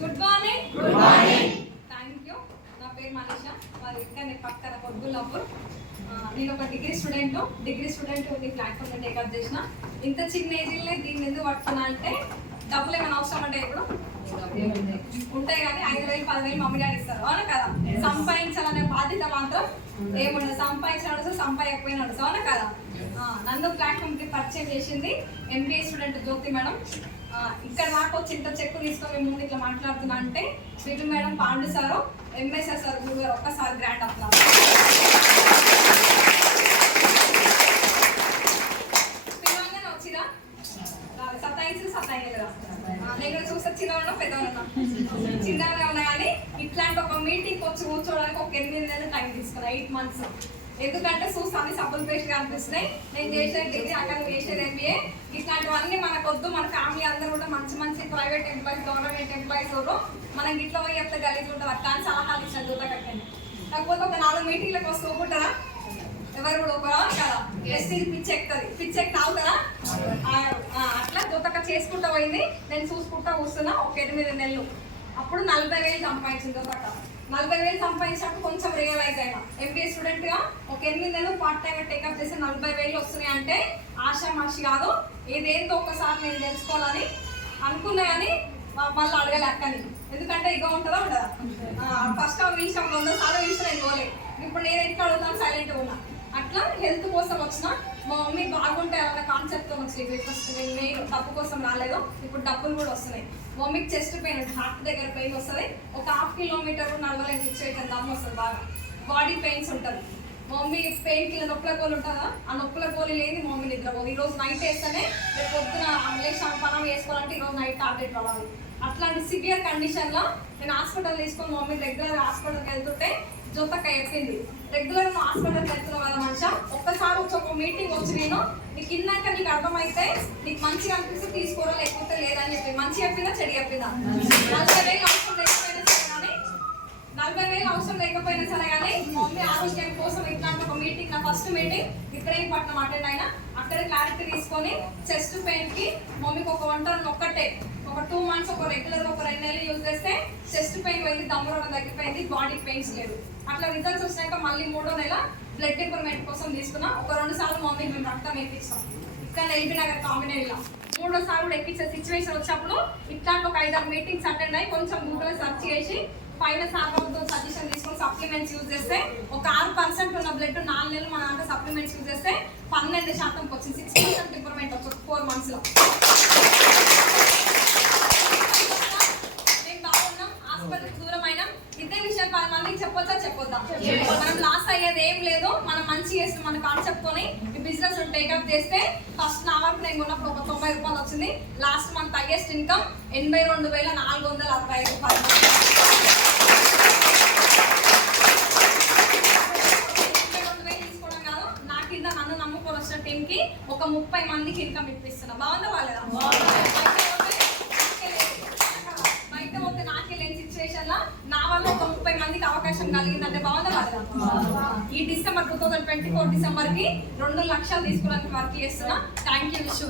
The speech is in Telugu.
Good morning morning. Thank you నా పేరు మనీషా. మాది ఇక్కడ పక్కన పొద్దులప్పుడు నేను ఒక డిగ్రీ స్టూడెంట్. డిగ్రీ స్టూడెంట్ ఈ ప్లాట్ఫామ్ మీద టేకప్ చేసిన. ఇంత చిన్న ఏజ్లో దీన్ని ఎందుకు పట్టుకున్నా అంటే డబ్బులు ఏమైనా అవసరం అంటే ఇప్పుడు ఉంటాయి కానీ ఐదు వేలు పదివేలు మమ్మీ డాడీ ఇస్తారు. అవునా కదా? సంపాదించాలనే బాధ్యత మాత్రం ఏముండదు సంపాదించాడు సంపాదకపోయినాడు అవునా కదా? నన్ను ప్లాట్ఫామ్కి పరిచయం చేసింది ఎంబీఏ స్టూడెంట్ జ్యోతి మేడం. ఇక్కడ నాకు వచ్చి ఇంత చెక్ తీసుకొని మీ ముందు ఇట్లా మాట్లాడుతున్నా అంటే వీళ్ళు madam Pandu sir MSR sir గురువు గారు ఒక్కసారి గ్రాండ్ అప్లా నేను చూస్తే చిన్న ఉన్నా పెద్ద ఉన్నా చిన్నగా ఉన్నా కానీ ఇట్లాంటి ఒక మీటింగ్ వచ్చి కూర్చోవడానికి ఒక ఎనిమిది నెలలు టైం ఎయిట్ మంత్స్. ఎందుకంటే చూస్తాను సబ్బులు పేస్ట్ కనిపిస్తున్నాయి నేను చేసేది డిగ్రీ అక్కడ చేసేది ఎంబీఏ ఇట్లాంటివన్నీ మనకొద్దు మన ఫ్యామిలీ అందరూ కూడా మంచి మంచి ప్రైవేట్ ఎంప్లాయీస్ గవర్నమెంట్ ఎంప్లాయీస్ మనం ఇట్లా పోయి చెప్తే గలీజ్ ఉంటుంది అట్లా అని సలహాలు ఇచ్చాను దూతకట్టండి కాకపోతే ఒక నాలుగు మీటింగ్లకు వస్తూ ఒప్పుకుంటారా? ఎవరు కూడా ఒక కదా? ఇది పిచ్చి ఎక్కుతుంది పిచ్చి ఎక్కి తాగుతారా ఆ, ఆ, అట్లా దూతక చేసుకుంటూ పోయింది. నేను చూసుకుంటా కూర్చున్నా. ఒక ఎనిమిది నెలలు. అప్పుడు నలభై వేలు సంపాదించింది ఒకట నలభై వేలు సంపాదించినప్పుడు కొంచెం రియలైజ్ అయినా. ఎంబీఏ స్టూడెంట్గా ఒక ఎనిమిది నెలలు పార్ట్ టైం టేకప్ చేసి నలభై వేలు వస్తున్నాయి అంటే ఆశామాషి కాదు. ఇదేందో ఒకసారి నేను తెలుసుకోవాలని అనుకున్నా కానీ మా- మళ్ళీ అడగలే అక్కని. ఎందుకంటే ఇక ఉంటుందా ఉండదా? ఫస్ట్ పిలిచిన వంద సార్లు పిలిచిన నేను పోలే. ఇప్పుడు నేను ఎట్లా అడుగుతాను సైలెంట్ ఉన్నా. హెల్త్ కోసం వచ్చిన మా మమ్మీ బాగుంటే అన్న కాన్సెప్ట్తో వచ్చి ఫస్ట్ నేను డబ్బు కోసం రాలేదు ఇప్పుడు డబ్బులు కూడా వస్తున్నాయి. మమ్మీకి చెస్ట్ పెయిన్ హార్ట్ దగ్గర పెయిన్ వస్తుంది. ఒక హాఫ్ కిలోమీటర్ నడవలేదు సిచ్యువేషన్ దమ్ వస్తుంది బాగా. బాడీ పెయిన్స్ ఉంటుంది. మమ్మీ పెయిన్ కింద నొప్పుల గోలు ఉంటుందా? ఆ నొప్పుల గోలు లేని మమ్మీ నిద్రపోదు. ఈ రోజు నైట్ వేస్తేనే రేపు పొద్దున లేచి పనం వేసుకోవాలంటే ఈ రోజు నైట్ టాబ్లెట్ రావాలి. అట్లాంటి సివియర్ కండిషన్లో నేను హాస్పిటల్ తీసుకొని మమ్మీ రెగ్యులర్ హాస్పిటల్కి వెళ్తుంటే జోతక్క చెప్పింది. రెగ్యులర్ హాస్పిటల్కి వెళ్తున్నావు కదా మనిషి ఒక్కసారి వచ్చి ఒక మీటింగ్ వచ్చి నేను నీకు ఇన్నాక నీకు అర్థమైతే నీకు మంచిగా అనిపిస్తే తీసుకోరా లేకపోతే లేదని చెప్పి మంచి చెప్పిందా చెడు చెప్పిందా నలభై వేలు అవసరం లేకపోయినా సరే కానీ నలభై వేలు అవసరం లేకపోయినా సరే కానీ మమ్మీ ఆరోగ్యం కోసం మీటింగ్ నా ఫస్ట్ మీటింగ్ విక్రయపట్నం అటెండ్ అయినా అక్కడ క్లారిటీ తీసుకొని చెస్ట్ పెయిన్కి మమ్మీకి ఒక వంట ఒక్కటే. ఒక టూ మంత్స్ ఒక రెగ్యులర్ ఒక రెండు నెలలు యూజ్ చేస్తే చెస్ట్ పెయిన్ పోయింది దమ్మురం తగ్గిపోయింది బాడీ పెయిన్స్ లేదు. అట్లా రిజల్ట్స్ వచ్చినాక మళ్ళీ మూడో నెల బ్లడ్ ఇంప్రూవ్మెంట్ కోసం తీసుకున్నా. ఒక రెండు సార్లు మమ్మీ మేము రక్తం ఎక్కిస్తాం ఇక్కడ ఎల్బీ నగర్ కాంబినేషన్ మూడో సార్లు కూడా ఎక్కించే సిచ్యువేషన్ వచ్చినప్పుడు ఇట్లాంటి ఒక ఐదారు మీటింగ్స్ అటెండ్ అయ్యి కొంచెం గూగుల్ సెర్చ్ చేసి పైన సార్లతో సజెషన్ తీసుకొని సప్లిమెంట్స్ యూజ్ చేస్తే ఒక ఆరు పర్సెంట్ ఉన్న బ్లడ్ నాలుగు నెలలు మన అంటే సప్లిమెంట్స్ యూజ్ చేస్తే పన్నెండు శాతంకి వచ్చింది. సిక్స్ పర్సెంట్ ఇంప్రూవ్మెంట్ వచ్చింది ఫోర్ మంత్స్లో. మేము బాగున్నాం హాస్పిటల్ దూరం అయినాం ఇదే విషయం పది మందికి చెప్పొచ్చా? చెప్పొద్దా? మనం లాస్ అయ్యేది ఏం లేదు. మనం మంచి చేస్తాం మన కాన్సెప్ట్ తోని ఈ బిజినెస్ టేకప్ చేస్తే ఫస్ట్ నా వరకు నేను ఉన్నప్పుడు ఒక తొంభై రూపాయలు వచ్చింది. లాస్ట్ మంత్ హైయెస్ట్ ఇన్కమ్ ఎనభై రెండు వేల నాలుగు వందల అరవై ఐదు రూపాయలు ఎనభై రెండు వేలు తీసుకోవడం కాదు నా కింద నన్ను వచ్చిన టీమ్కి ఒక ముప్పై మందికి ఇన్కమ్ ఇప్పిస్తున్నా. బాగుందా బాగాలేదా బయట పోతే నాకే లేని సిచ్యువేషన్లో నా వల్ల ఒక ముప్పై మందికి అవకాశం కలిగిందంటే బాగుందా బాగాలేదా ఈ December two thousand twenty four డిసెంబర్కి రెండు లక్షలు తీసుకోవడానికి వర్క్ చేస్తున్నా. Thank you wish